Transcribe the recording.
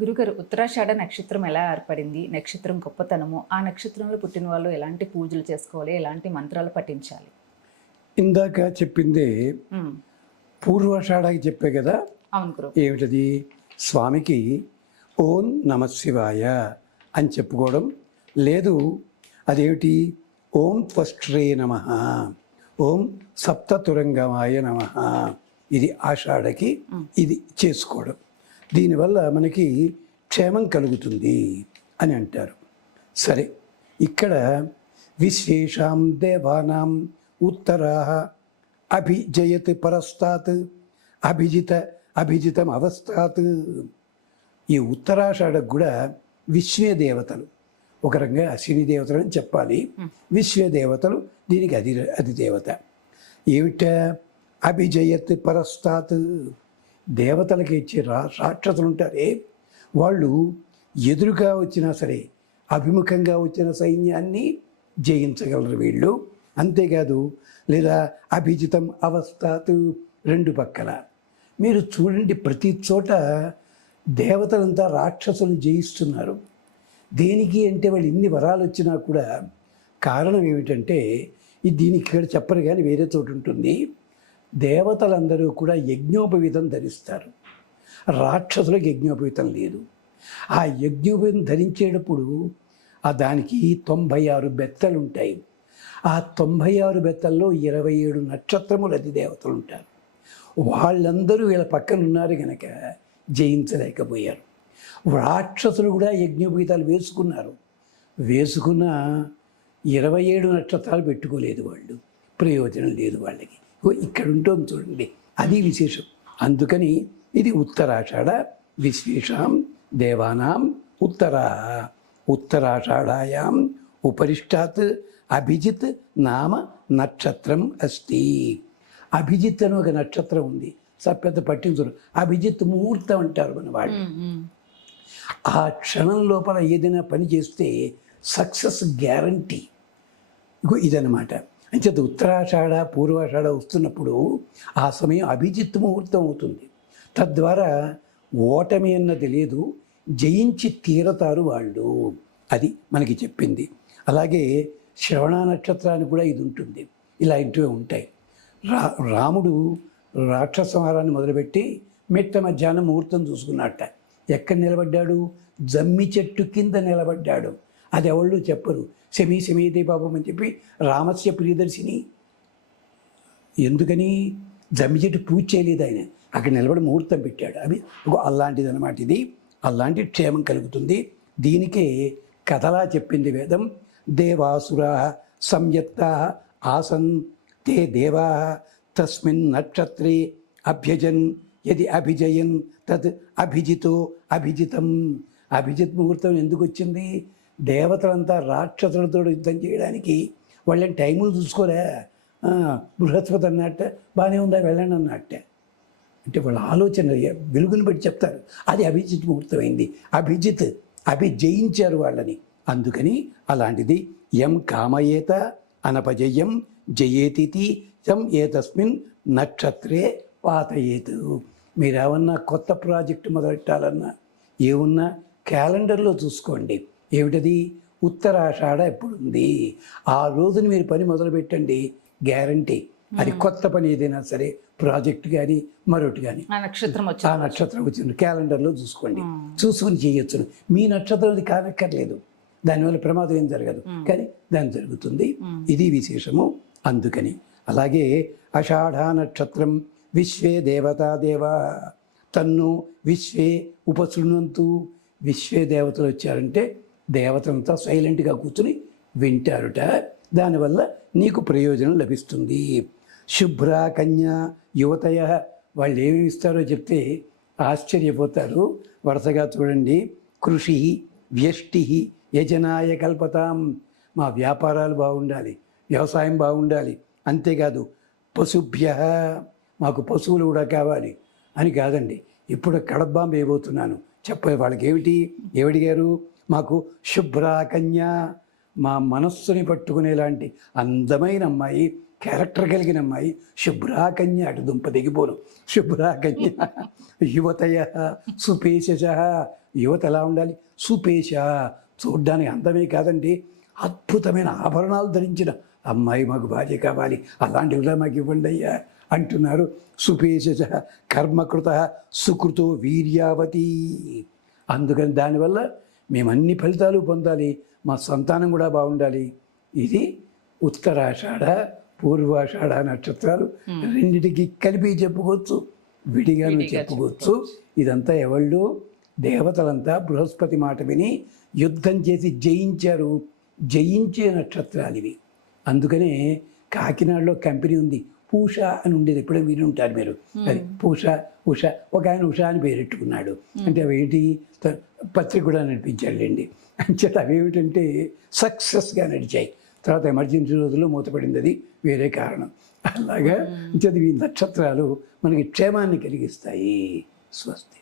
గురుగారు, ఉత్తరాషాఢ నక్షత్రం ఎలా ఏర్పడింది? నక్షత్రం గొప్పతనము, ఆ నక్షత్రంలో పుట్టిన వాళ్ళు ఎలాంటి పూజలు చేసుకోవాలి? ఎలాంటి మంత్రాలు పఠించాలి? ఇందాక చెప్పిందే హ్మ్. పూర్వాషాఢకి చెప్పే కదా. అవును గురు. ఏమిటది? స్వామికి ఓం నమశివాయ అని చెప్పుకోవడం లేదు. అదేమిటి? ఓం త్వష్ట్రే నమ, ఓం సప్తతురంగమాయ నమ. ఇది ఆషాఢకి ఇది చేసుకోవడం. దీనివల్ల మనకి క్షేమం కలుగుతుంది అని అంటారు. సరే, ఇక్కడ విశేషాం దేవానాం ఉత్తరా అభిజయత్ పరస్తాత్ అభిజితం అవస్థాత్. ఈ ఉత్తరాషాఢకు కూడా విశ్వే దేవతలు, ఒక రకంగా అశ్విని దేవతలు అని చెప్పాలి. విశ్వే దేవతలు దీనికి అధిదేవత. ఏమిట? అభిజయత్ పరస్తాత్. దేవతలకి ఇచ్చే రాక్షసులు ఉంటారే, వాళ్ళు ఎదురుగా వచ్చినా సరే అభిముఖంగా వచ్చిన సైన్యాన్ని జయించగలరు వీళ్ళు. అంతేకాదు, లేదా అభిజితం అవస్థాత్, రెండు పక్కల. మీరు చూడండి, ప్రతి చోట దేవతలంతా రాక్షసులను జయిస్తున్నారు. దేనికి అంటే వాళ్ళు ఇన్ని వరాలు వచ్చినా కూడా కారణం ఏమిటంటే, దీనికి ఇక్కడ చెప్పరు కానీ వేరే చోటు ఉంటుంది. దేవతలందరూ కూడా యజ్ఞోపవీతం ధరిస్తారు, రాక్షసులకు యజ్ఞోపవీతం లేదు. ఆ యజ్ఞోపవీతం ధరించేటప్పుడు దానికి 96 బెత్తలు ఉంటాయి. ఆ 96 బెత్తల్లో 27 నక్షత్రములు అధిదేవతలు ఉంటారు. వాళ్ళందరూ వీళ్ళ పక్కన ఉన్నారు కనుక జయించలేకపోయారు. రాక్షసులు కూడా యజ్ఞోపవీతాలు వేసుకున్న 27 నక్షత్రాలు పెట్టుకోలేదు వాళ్ళు. ప్రయోజనం లేదు వాళ్ళకి. ఇక్కడ ఉంటుంది చూడండి, అది విశేషం. అందుకని ఇది ఉత్తరాషాఢ. విశేషాం దేవానాం ఉత్తరాషాఢాయాం ఉపరిష్టాత్ అభిజిత్ నామ నక్షత్రం అస్తి. అభిజిత్ అని ఒక నక్షత్రం ఉంది, పెద్ద పట్టించురు. అభిజిత్ ముహూర్తం అంటారు మన వాళ్ళు. ఆ క్షణం లోపల ఏదైనా పని చేస్తే సక్సెస్ గ్యారంటీ. ఇదన్నమాట. అంచేత ఉత్తరాషాఢ పూర్వాషాఢ వస్తున్నప్పుడు ఆ సమయం అభిజిత్ ముహూర్తం అవుతుంది. తద్వారా ఓటమి అన్నది లేదు, జయించి తీరతారు వాళ్ళు. అది మనకి చెప్పింది. అలాగే శ్రవణ నక్షత్రానికి కూడా ఇది ఉంటుంది. ఇలాంటివి ఉంటాయి. రాముడు రాక్షస సంహారాన్ని మొదలుపెట్టి మిట్ట మధ్యాహ్నం ముహూర్తం చూసుకున్నట్ట. ఎక్కడ నిలబడ్డాడు? జమ్మి చెట్టు కింద నిలబడ్డాడు. అది ఎవళ్ళు చెప్పరు. శమీదే పాపం అని చెప్పి రామస్య ప్రియదర్శిని. ఎందుకని? జమ్మి చెట్టు పూజ చేయలేదు ఆయన, అక్కడ నిలబడి ముహూర్తం పెట్టాడు. అవి అలాంటిది అనమాట. ఇది అలాంటి క్షేమం కలుగుతుంది. దీనికే కథలా చెప్పింది వేదం. దేవాసురా సంయత్తా ఆసన్ తే దేవా తస్మిన్ నక్షత్రే అభ్యజన్ యది అభిజయన్ తత్ అభిజితం. అభిజిత్ ముహూర్తం ఎందుకు వచ్చింది? దేవతలంతా రాక్షసులతో యుద్ధం చేయడానికి వాళ్ళని టైములు చూసుకోలే. బృహస్పతి అన్నట్ట బాగానే ఉందా, వెళ్ళండి అన్నట్ట. అంటే వాళ్ళ ఆలోచన వెలుగుని బట్టి చెప్తారు. అది అభిజిత్ ముహూర్తమైంది. జయించారు వాళ్ళని. అందుకని అలాంటిది. యం కామయేత అనపజయం జయేతి యం ఏతస్మిన్ నక్షత్రే పాతయేతు. మీరేమన్నా కొత్త ప్రాజెక్టు మొదలెట్టాలన్నా ఏమున్నా క్యాలెండర్లో చూసుకోండి. ఏమిటది? ఉత్తరాషాఢ ఎప్పుడుంది, ఆ రోజున మీరు పని మొదలుపెట్టండి, గ్యారంటీ. అది కొత్త పని ఏదైనా సరే, ప్రాజెక్ట్ కానీ మరొకటి కానీ, ఆ నక్షత్రం వచ్చింది క్యాలెండర్లో చూసుకోండి. చూసుకుని చేయొచ్చును. మీ నక్షత్రం అది కానక్కర్లేదు, దానివల్ల ప్రమాదం ఏం జరగదు, కానీ దాని జరుగుతుంది. ఇది విశేషము. అందుకని అలాగే ఆషాఢ నక్షత్రం విశ్వే దేవతాదేవ తన్ను విశ్వే ఉపశృణంతు. విశ్వే దేవతలు వచ్చారంటే దేవతంతా సైలెంట్గా కూర్చుని వింటారుట. దానివల్ల నీకు ప్రయోజనం లభిస్తుంది. శుభ్ర కన్యా యువతయ, వాళ్ళు ఏమి ఇస్తారో చెప్తే ఆశ్చర్యపోతారు. వరుసగా చూడండి. కృషి వ్యష్టి యజనాయ కల్పతాం. మా వ్యాపారాలు బాగుండాలి, వ్యవసాయం బాగుండాలి. అంతేకాదు పశుభ్య, మాకు పశువులు కూడా కావాలి అని కాదండి. ఇప్పుడు కడబ్బాం వేయబోతున్నాను చెప్పే వాళ్ళకి ఏమిడిగారు? మాకు శుభ్ర కన్య, మా మనస్సుని పట్టుకునేలాంటి అందమైన అమ్మాయి క్యారెక్టర్ కలిగిన అమ్మాయి. శుభ్రాకన్య, అటు దుంప దిగిపోను. శుభ్రాకన్య యువతయ సుపేశ. యువత ఎలా ఉండాలి? సుపేశ, చూడ్డానికి అందమే కాదండి, అద్భుతమైన ఆభరణాలు ధరించిన అమ్మాయి మాకు భార్య కావాలి, అలాంటివిలా మాకు ఇవ్వండి అయ్యా అంటున్నారు. సుపేశ కర్మకృత సుకృతో వీర్యావతి. అందుకని దానివల్ల మేము అన్ని ఫలితాలు పొందాలి, మా సంతానం కూడా బాగుండాలి. ఇది ఉత్తరాషాఢ పూర్వాషాఢ నక్షత్రాలు రెండిటికి కలిపి చెప్పుకోవచ్చు, విడిగాను చెప్పుకోవచ్చు. ఇదంతా ఎవళ్ళు? దేవతలంతా బృహస్పతి మాట విని యుద్ధం చేసి జయించారు. జయించే నక్షత్రాలు ఇవి. అందుకనే కాకినాడలో కంపెనీ ఉంది, పూష అని ఉండేది, ఎప్పుడో విని ఉంటారు మీరు. అది పూష, ఉష. ఒక ఆయన ఉష అని పేరెట్టుకున్నాడు. అంటే అవేంటి, పత్రిక కూడా నడిపించాడులేండి. అంచేత అవేమిటంటే సక్సెస్గా నడిచాయి. తర్వాత ఎమర్జెన్సీ రోజుల్లో మూతపడింది, అది వేరే కారణం. అలాగా అంచేత ఈ నక్షత్రాలు మనకి క్షేమాన్ని కలిగిస్తాయి. స్వస్తి.